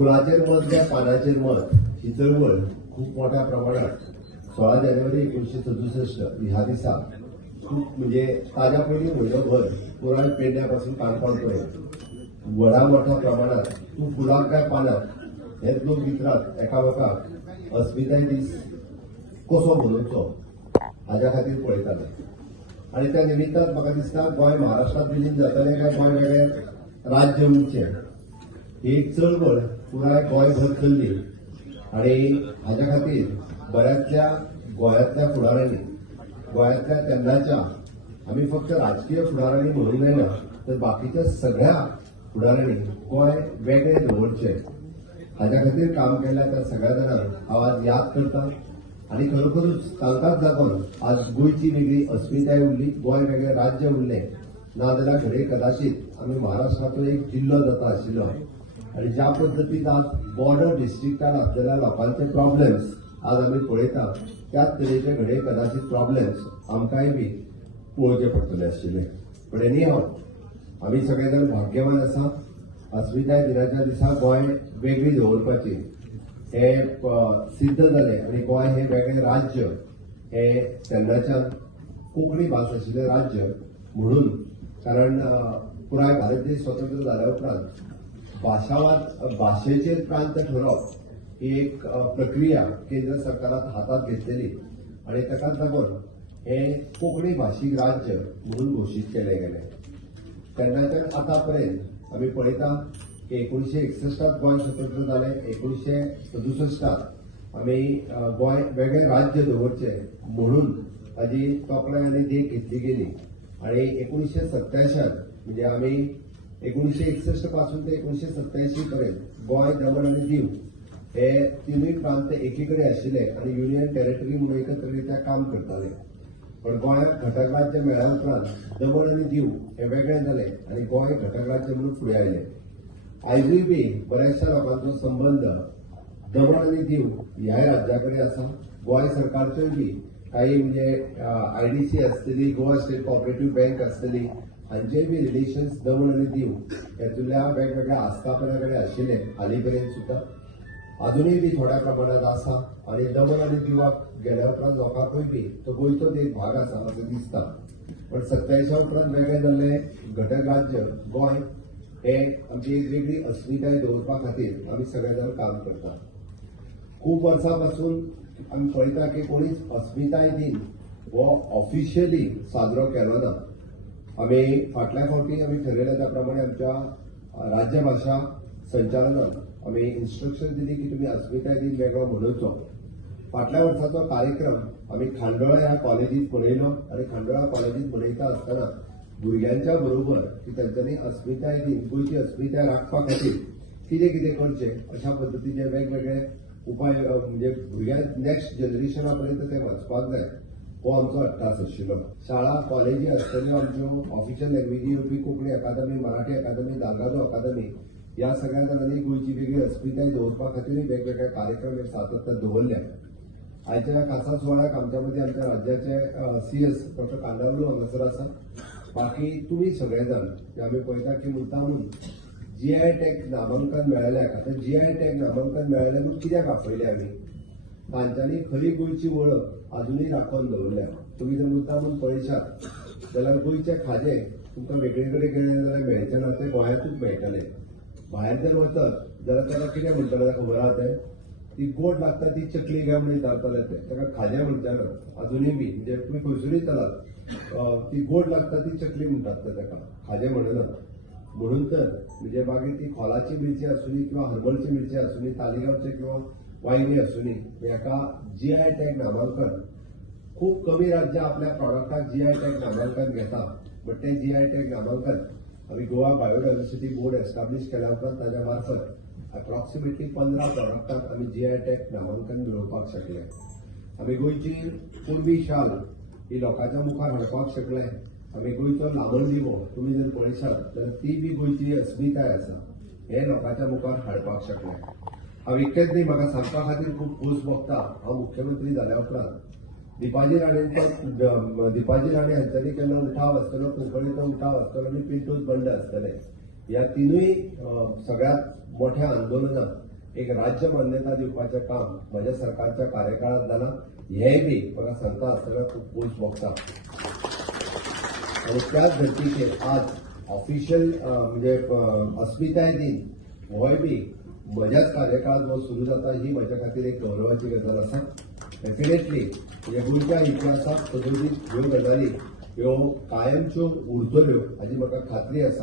फुलाचेर मत काय पानाचेर मत ही चळवळ खूप मोठ्या प्रमाणात 16 जानेवारी 1967 ह्या दिसा खूप म्हणजे ताज्या पयलीं म्हयनोभर पुराय पेडण्यापासून काणकोणपर्यंत व्हडा मोठ्या प्रमाणात तूं फुलाक काय पानाक हेच लोक विचारात एकामेकाक अस्मिताय दीस कसो मनोवचो हाच्या खातीर पळयताले आनी त्या निमित्तान म्हाका दिसता गोंय महाराष्ट्रांत विलीन जातलें काय गोंय वेगळें राज्य उरचें ही एक चळवळ पुराय गोंयभर चल्ली आनी हाच्या खातीर बऱ्याचशा गोंयांतल्या फुडाऱ्यांनी गोंयांतल्या तेन्नाच्या आमी फक्त राजकीय फुडाऱ्यांनी म्हणून जायना तर बाकीच्या सगळ्या फुडाऱ्यांनी गोंय वेगळें दवरचें हाच्या खातीर काम केल्ल्या त्या सगळ्या जाणांक हांव आज याद करता आनी खरोखरूच तांकांच लागून आज गोंयची वेगळी अस्मिताय उरली गोंय वेगळें राज्य उरलें नाजाल्यार घडये कदाचित आमी महाराष्ट्राचो एक जिल्लो जाता आशिल्लो आनी ज्या पद्दतीन आज बॉर्डर डिस्ट्रिक्टान आसलेल्या लोकांचे प्रॉब्लेम्स आज आमी पळयता त्याच तरेचे घडये कदाचित प्रॉब्लेम्स आमकांय बी पळोवचे पडटले आशिल्ले पण एनी हांव आमी सगळे जाण भाग्यवान आसा अस्मिताय दिनाच्या दिसा गोंय वेगळी दवरपाची हे सिद्ध जाले आनी गोंय हे वेगळे राज्य हे तेन्नाच्यान कोंकणी भास आशिल्लें राज्य म्हणून कारण पुराय भारत देश स्वतंत्र जाल्या उपरांत भाशेचेर प्रांत ठरवप ही एक प्रक्रिया केंद्र सरकारान हातात घेतलेली आनी ताकाच लागून हे कोंकणी भाशीक राज्य म्हणून घोशीत केले गेले तेन्नाच्यान आतां पर्यंत आमी पळयता की 1961 गोंय स्वतंत्र जालें 1967 आमी गोंय वेगळें राज्य दवरचें म्हणून ताजी तोखणाय आनी देख घेतली गेली आनी 1987 म्हणजे आमी 1961 पासून ते 1987 पर्यंत गोंय दमण आनी दीव हे तिनूय प्रांत एकी कडेन आशिल्ले आनी युनियन टेरिटरी म्हणून एकत्रित्या काम करताले पण गोंयाक घटक राज्य मेळ्ळ्या उपरांत दमण आनी दीव हे वेगळें जाले आनी गोंय घटक राज्य म्हणून फुडें आयलें आयजूय बी बऱ्याचशा लोकांचो संबंध दमण आनी दीव ह्याय राज्या कडेन आसा गोंय सरकारच्योय बी काही म्हणजे आयडीसी आसतली गोवा स्टेट कोऑपरेटिव्ह बँक आसतली हांचेय बी रिलेशन्स दमण आनी दीव हेतूंतल्या वेगवेगळ्या आस्थापना कडेन आशिल्ले हालीं पर्यंत सुद्दां अजूनय बी थोड्या प्रमाणात आसा आनी दमण आनी दिवाक गेल्या उपरांत लोकांकूय बी तो गोंयचोच एक भाग आसा अशें दिसता पण 27 उपरांत वेगळें जाल्लें घटक राज्य गोंय हे आमची एक वेगळी अस्मिताय दवरपा खातीर आमी सगळे जाण काम करतात खूब वर्सां पासून आमी पळयता की कोणीच अस्मिताय दिन हो ऑफिशियली साजरो केलो ना आमी फाटल्या फावटी आमी ठरयल्या त्या प्रमाणे आमच्या राज्य भाशा संचालनान आमी इन्स्ट्रक्शन दिली की तुमी अस्मिताय दिन वेगळो मनोवचो फाटल्या वर्साचो कार्यक्रम आमी खांडोळा ह्या कॉलेजींत मनयलो आनी खांडोळा कॉलेजींत मनयता आसतना भुरग्यांच्या बरोबर की तांच्यांनी अस्मिताय दिन गोंयची अस्मिताय राखपा खातीर कितें कितें करचें अशा पद्दतीचे वेगवेगळे उपाय म्हणजे भुरग्यांक नेक्स्ट जनरेशना पर्यंत ते वचपाक जाय हो आमचो अट्टास आशिल्लो शाळा कॉलेजी आसतल्यो आमच्यो ऑफिशियल लँग्वेजी येवपी कोंकणी अकादमी मराठी अकादमी दारगाजो अकादमी ह्या सगळ्या जाणांनी गोंयची वेगळी अस्मिताय दवरपा खातीर वेगवेगळे कार्यक्रम हे सातत्यान दवरले आयच्या ह्या खासा सुवाळ्याक आमच्या मदीं आमच्या राज्याचे सीएस डॉक्टर कांडावलू हांगासर आसा बाकी तुमी सगळे जाण आमी पळयता की मुद्दामून जीआय टॅग नामांकन मेळयल्याक आतां जीआय टॅग नामांकन मेळयल्याक कित्याक आपयले आमी तांच्यांनी खरी गोंयची वळख अजूनय राखून दवरल्या तुमी जर मुद्दामून पळयशात जाल्यार गोंयचे खाजें तुमकां वेगळे कडेन गेले जाल्यार मेळचे ना ते गोंयांतूच मेळटले भायर जर वचत जाल्यार ताका कितें म्हणटले खबर आहा तें ती गोड लागता ती चकली काय म्हणून विचारतले ते ताका खाजें म्हणटाले अजूनय बी म्हणजे तुमी खंयसरूय चलात ती गोड लागता ती चकली म्हणटात ते ताका खाजें म्हणनात म्हणून तर म्हणजे मागीर ती खोलाची मिरची आसूनी किंवा हरबलची मिरची आसूनी तालिगांवचे किंवा वायनी आसूनी हेका जीआय टॅग नामांकन खूब कमी राज्य आपल्या प्रॉडक्टाक जीआय टॅग नामांकन घेता बट ते जीआय टॅग नामांकन आमी गोवा बायोडायवर्सिटी बोर्ड एस्टाब्लीश केल्या उपरांत ताच्या मार्फत अप्रॉक्सिमेटली 15 प्रॉडक्टांक आमी जीआय टॅग नामांकन मेळोवपाक शकले आमी गोंयची पुर्वी शाल ही लोकांच्या मुखार हाडपाक शकले आमी गोंयचो लामण दिवो तुमी जर पळयशात जाल्यार ती बी गोंयची अस्मिताय आसा हे लोकांच्या मुखार हाडपाक शकले हांव इतकेंच न्ही म्हाका सांगपा खातीर खूब खोस भोगता हांव मुख्यमंत्री जाल्या उपरांत दिपाजी राणे हांच्यांनी केल्लो उठाव आसतलो कोंकणीचो उठाव आसतलो आनी पिंटूच बंड आसतले ह्या तिनूय सगळ्यात मोठ्या आंदोलनात एक राज्य मान्यता दिवपाचें काम म्हज्या सरकारच्या कार्यकाळात जालां. हेंय बी म्हाका सांगता आसतना खूब खोस भोगता. आणि त्याच धर्तीचेर आज ऑफिशियल म्हणजे अस्मिताय दिन होय बी म्हज्याच कार्यकाळात जो सुरू जाता ही म्हज्या खातीर एक गौरवाची गजाल आसा. डेफिनेटली म्हणजे गोंयच्या इतिहासात सदोदीत ह्यो गजाली ह्यो कायमच्यो उरतल्यो हाची म्हाका खात्री आसा.